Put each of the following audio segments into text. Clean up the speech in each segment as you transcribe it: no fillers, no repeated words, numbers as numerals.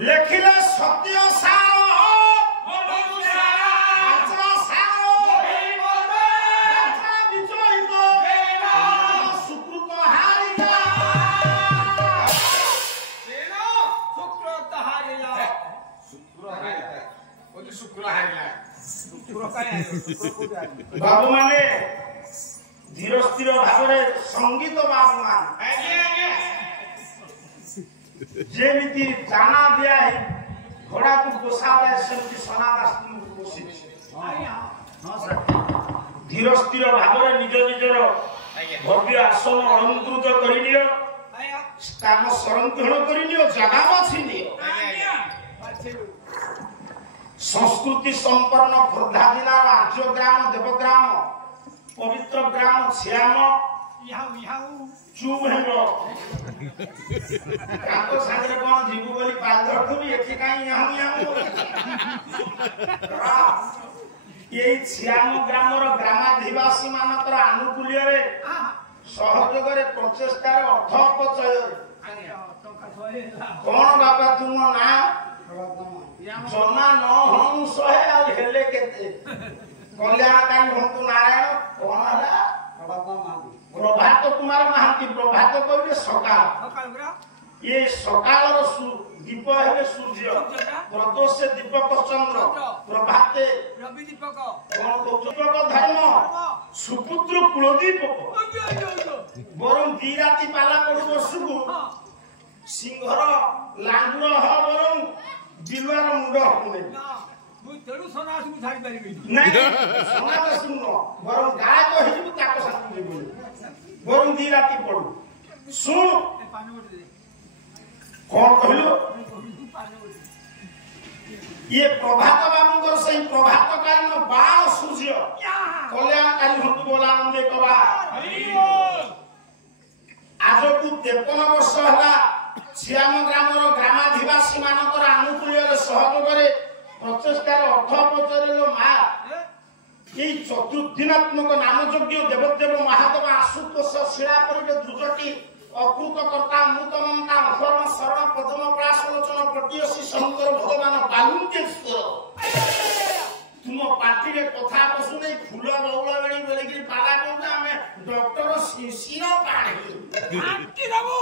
लेखिले सत्य बाबू माने धीर स्थिर भाव संगीत बाबू मान जेमिति जाना दिया है घोड़ा को गोसा दे सेमति सनादास को कोसी हां सर धीर स्थिर भाव निज निजर भव्य आसन अलंकृत करिनियो स्थान संरक्षण करिनियो जगह बाछिनियो संस्कृति संपन्न खोर्धा जिला राज्य ग्राम देवग्राम पवित्र ग्राम श्याम चुप हेबो काको सागरे कोन जीवु बोली पाल धरथबी एठी काई यहाँ ये श्याम ग्राम रो ग्रामाधिवासी मानकर अनुकूल्य रे सहयोग रे प्रचेष्टा रे अर्थ अपचय कोन बाबा तुम ना जमा न हम सहे आ हेले केते कल्याणकारी भंतु नारायण कोन हला प्रभात कुमार महांती प्रभात कहले सकाळ ये सकाळ रो दीप हेले सूर्य प्रदोष से दीपक चंद्र प्रभाते रवि दीपक कोन को दीपक धर्म सुपुत्र कुलदीपक बरम दी राती पाला पडु बसुगु सिंहर लांगुर ह बरम जिलवार मुंड हकुने ना मु तेडु सनास मु छाडी पारिबि नहीं सनास सुन बरम गाय को हिजु ताको साथ बोल बरम दी राती पडु सुन पानी बोल दे कोन कहलो ये प्रभात बाबूंकर सही प्रभात कालीन बाल सूर्य कल्याणकारी भक्ति बोलानंदे कबा आज को 53 वर्ष हला श्याम ग्राम रो ग्रामाधिवासी मानकर अनुकूल्य सहयोग करे प्रचेष्टार अर्थ पचरेलो मा ये चतुर्दिनात्मक नामयज्ञ देवदेव महादेव आशुतोष शिला परिके द्रुजटी अकृत कर्ता मूतमंता अहरण शरण पद्म परासलोचन प्रतियसी शंकर भगवान बालुकेश्वर तुम पार्टी रे कथा पसुने फूल बौला बेणी बोलेगिरी पाला कहू हमें डॉक्टर शिशिर पाणी आंटी बाबू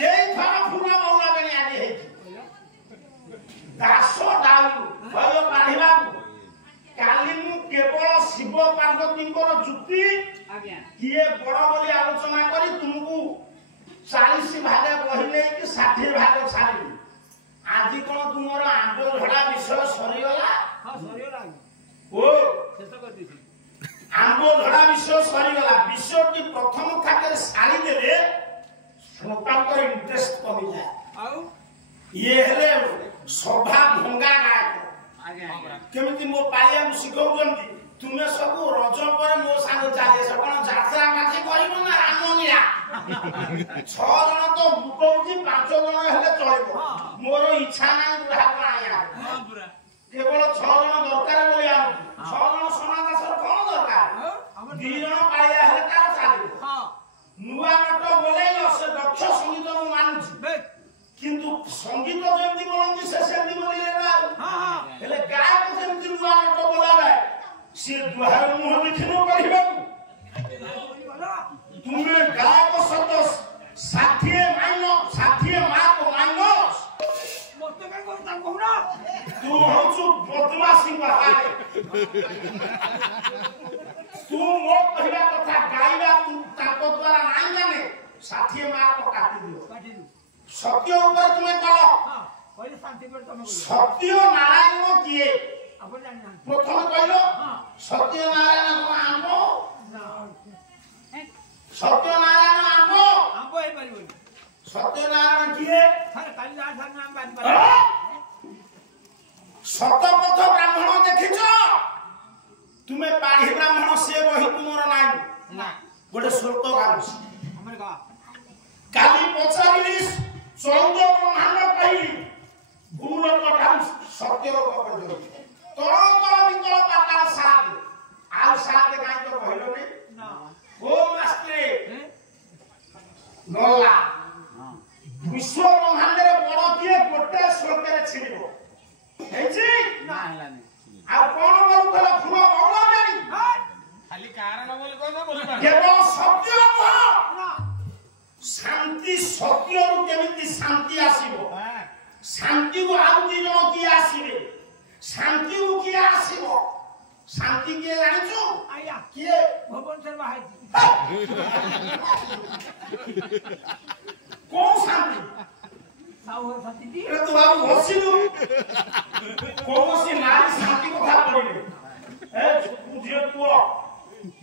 केई थर फूल बौला बेणी आनी हे दास डालू भयो काढिबा काली मु केवल शिव पार्वतींकर जुक्ति आज्ञा किए बड़ बोली आलोचना करी तुमको 40 भाग कहले कि 60 भाग छाड़ी आज कोन तुमर आंबो झड़ा विषय सरीगला हां सरीगला ओ शेष कर दिसी आंबो झड़ा विषय सरीगला विषयटी प्रथम खाकर सारी देले श्रोतांकर इंटरेस्ट कमी जाय आ ये हेले सभा भंगा गायक केमिति मो पालिया मु सिखौचंती तुमे सब रज पर मो संग चाले सकण जात्रा माथि कहिबो ना रामलीला 6 जण तो बुकौची 5 जण हेले चलिबो मोर इच्छा नै बुढ़ा आया केवल 6 जण दरकार बोली आ 6 जण समादासर कोन दरकार 2 जण पालिया हेले तार चालिबो नुआ नट बोलेलो से दक्ष संगीत मु मानुची किंतु संगीत जेमति बोलंती से सेमति बोलिले ना हेले गायक जेमति नुआ नट बोलावे से दुहार मुह देखिनो कहिबा तुमे गायक शब्द 60 मार्क माइनस मते काय करता कहना तू होचु बदमाशी बहारे तू मो कहिबा कथा गाइबा तू ताको द्वारा नाही जाने 60 मार्क काटी दियो सत्य ऊपर तुम्हें कहो हां पहले शांति पर तुम सत्य नारायण किए अपन जान प्रथम कहलो सत्य नारायण को आंबो सत्य नारायण आंबो हे परिबो सत्य नारायण किए सर कालिदास सर नाम बात पर सतपथ ब्राह्मण देखिছো तुमे पाढ़ी ब्राह्मण से वही तुमर नाही ना गोटे श्लोक गाउछ हमर का काली पचारिलिस 14 ब्रह्मांड कहली भूलोक ठाम सत्यलोक पर्यंत तोरंतर विकल पाताल साथ आउ साथ काई तो कहलो नै ना ओ मास्टर नला विश्व ब्रह्मांड रे बड़ किए गोटे श्लोक रे छिड़िबो हेछि ना हलानी आ कोन बोलतल फूल बौल जानी खाली कारण बोल कोन बोल केवल सत्य कह ना शांति सत्य रु केमिति शांति आसीबो शांति को आउ दी जण की आसीबे शांति को की आसीबो शांति के जानिछु आया के भवन शर्मा है को शांति साव सती ए तू बाबू हसिलु कोसी नारी शांति को भाग पड़िले ए बुझियो तू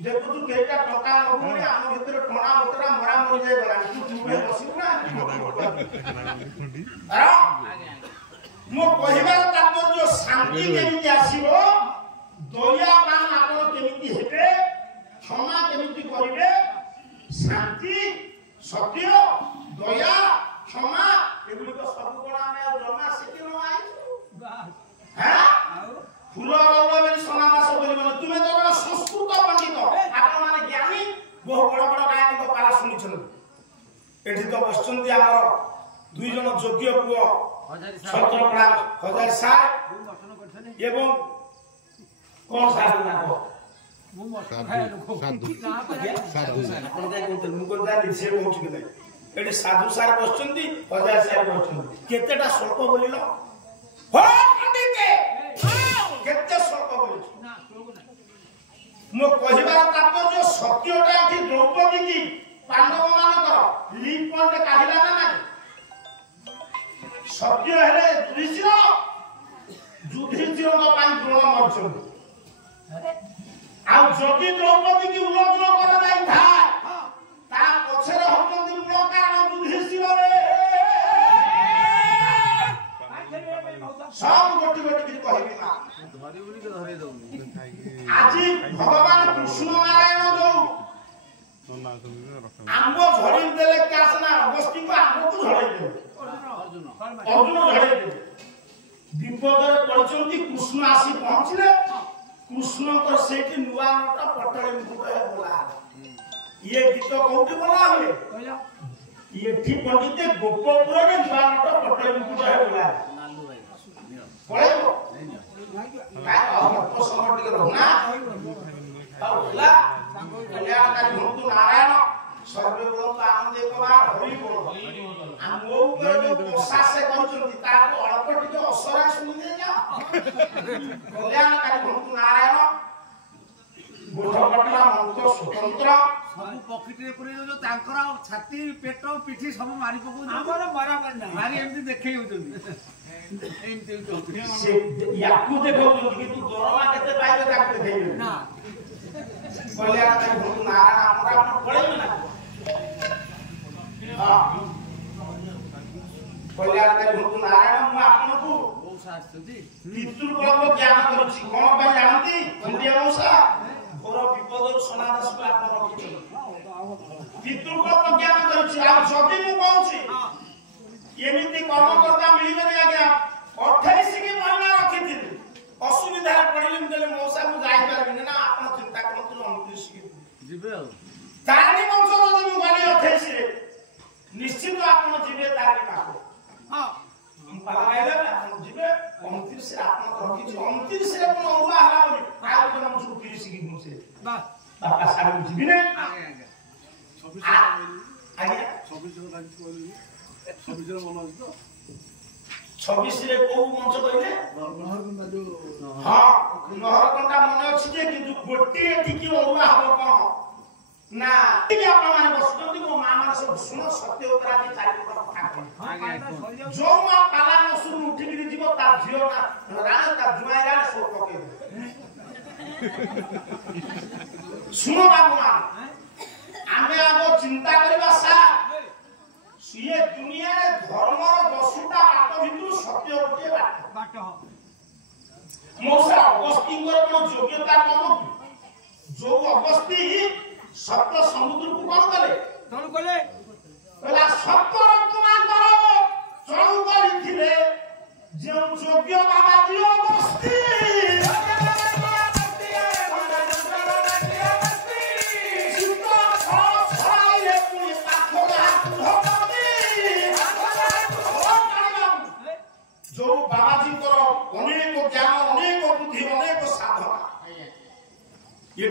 देखु तू केटा टका लगुनी आम भीतर टणा उतरा मरा मर जाय गला तू चुपे बसिलु ना मो कहिबार तात्पर्य शांति केमिति आसीबो दया मान आपण केमिति हेबे क्षमा केमिति करिवे शांति सत्य दया क्षमा एगुली को सब गुण आमे जमा सिकिनो आइछु हां फूल बाबा बेली समादास बोलिबो तुमे तो संस्कृत पंडित आपण माने ज्ञानी बहु बड़ बड़ गायक को पाला सुनिछन एठी तो बसचंती हमर दुई जन योग्य पुओ छत्रपड़ा हजार सार एवं कोन सार ना को साधु आपण जाय कोन मुगल जाय लिसे पहुंच गेले एठी साधु सार बसचंती हजार सार बसचंती केतेटा श्लोक बोलिलो हो पंडित केते श्लोक बोलिछ ना श्लोक ना मो कहिबार तात्पर्य सत्यटा एठी द्रौपदी की पांडव मानकर लिंक पॉइंट काढिला ना नाही सत्य हेले युधिष्ठिर न पाई द्रोण मरछन आ जदि द्रौपदी की उल्लंघन करा जाय था ता पछरे होतंती मूल कारण युधिष्ठिर रे सब गोटी गोटी की कहबी ना धरे बोली के धरे दउ आज भगवान कृष्ण नारायण जो आंब झड़ी देले क्या सना अगस्ती को आंब को झड़ी दे अर्जुन झड़ी दे विपद रे पड़चंती कृष्ण आसी पहुंचले कृष्ण को सेठी नुआ नटा पटळे मुकुट है बोला ये गीत कोठी बोला हवे कहला ये ठी पंडित गोपपुर रे नुआ नटा पटळे मुकुट है बोला नालू भाई पळेबो काय तो समोर टिके रहना होला कल्याणकारी भक्त नारायण सर्वे बोलत आनंद एकबार हरि बोल हमो के पोसा से कहउछंती ता अल्प टिके असरा सुनि दे जा कल्याणकारी भक्त नारायण गोठपटला मंत्र स्वतंत्र सब पॉकेट रे पुरे जो तांकर छाती पेट पिठी सब मारी पकौ हमर मरा बन्ना मारी एमती देखै होतनी एमती तो से याकू देखौ कि तू दरमा केते पाइबे ताके देइबे ना कल्याणकारी भक्त नारायण हमरा पड़ेबे ना हां कल्याणकारी भक्त नारायण मु आपनको मौसा आछथि पितृकल्प ज्ञान करूछि कोन पय जानती खंडिया मौसा घोर विपदर सनादास को आप रखिछि पितृकल्प ज्ञान करूछि आ जदि मु कहूछि एमिति कर्म करता मिलिबे नै आज्ञा 28 की महीना रखिथिलि असुविधा पड़िले देले मौसा मु जाई परबिने ना आपण चिंता करंतु 29 की जिबे तारिणी वंश जदि मु गली 28 रे निश्चित आपण जिबे तारिणी पाखो हां हम पागाइले आपण जिबे 29 रे आपण रखिछि 29 रे कोन उला हला बोली आ कोन हम 30 की मुसे बा बापा साहब जिबिने आगे 26 आगे 26 रे बोली 26 रे मन अछि तो 26 रे को मंच कहले नहरकंडा जो हां नहरकंडा मन अछि जे किंतु गोटी एठी ओरुआ हबो कोन ना कि आपण माने बसुଛନ୍ତି को मां माने सब सुनो सत्य ऊपर आदि चारि कथा आगे जो मां पाला नसुर उठी कि जीवो ता झियो ना राण ता जुआई राण सो पके सुनो बाबू मां आमे आगो चिंता करबा सा ये दुनिया रे धर्म रो 10टा बात भितरु सत्य गोटे बात मौसा अगस्तींगर को योग्यता कम जो अगस्ती सप्त समुद्र को कौन कले कहला सप्त रत्ना करो चलु करिथिले जे योग्य बाबा जी अगस्ती जो बाबाजी अनेक ज्ञान अनेक बुद्धि अनेक साधना ये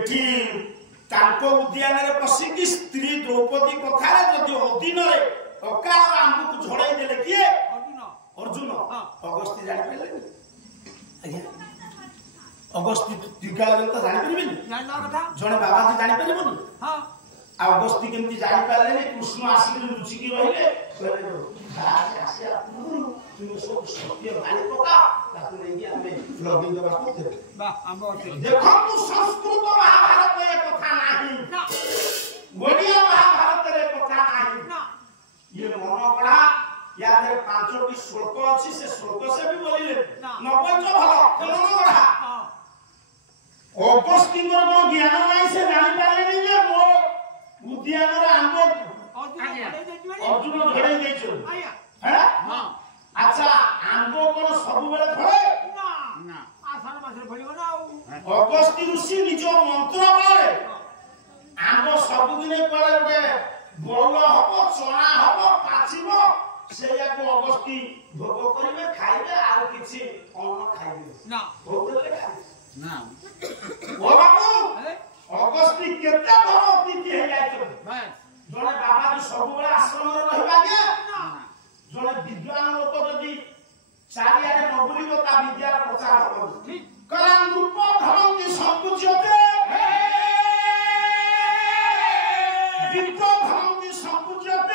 उद्यान पशिकी स्त्री द्रौपदी कथा जदि अधीन अकाल आंबू को झड़ाई देले किए अर्जुन अगस्ती जानी पारे अगस्ती दीर्घ तो जानी पारे जड़े बाबाजी जानी पारे अगस्ती केमती जानी पारे कृष्ण आसिक लुचिकी रहिले सत्य मानि पका देखो संस्कृत महाभारत कथा नहीं ओडिया महाभारत कथा नहीं ये मन पढ़ा या 5टी श्लोक अच्छी से श्लोक से भी बोलिले नबज भल मन पढ़ा अगस्ती ज्ञान नहीं से जानी पारे जे मो उद्यान आंब अर्जुन झड़े देछ अच्छा आंब कोन सब बेले फळे ना आषाढ़ मास रे फळिबो ना अगस्ती ऋषि निज मंत्र बळे आंब सब दिने पळे गोटे बौल हबो चना हबो पाछिबो सेया को अगस्ती भोग करिवे खाइबे आ किछि अन्न खाइबे ना भोगले खाइ ना ओ बाबू अगस्ती केते बड़ अतिथि हे जाइछो बस जने बाबा जी सब बेले आश्रम रे रहबा के जने विद्वान लोक जदि चारियारे न बुलिबो ता विद्यार प्रचार हो ठीक कला रूप धरंती संपूज्यते विद्व धरंती संपूज्यते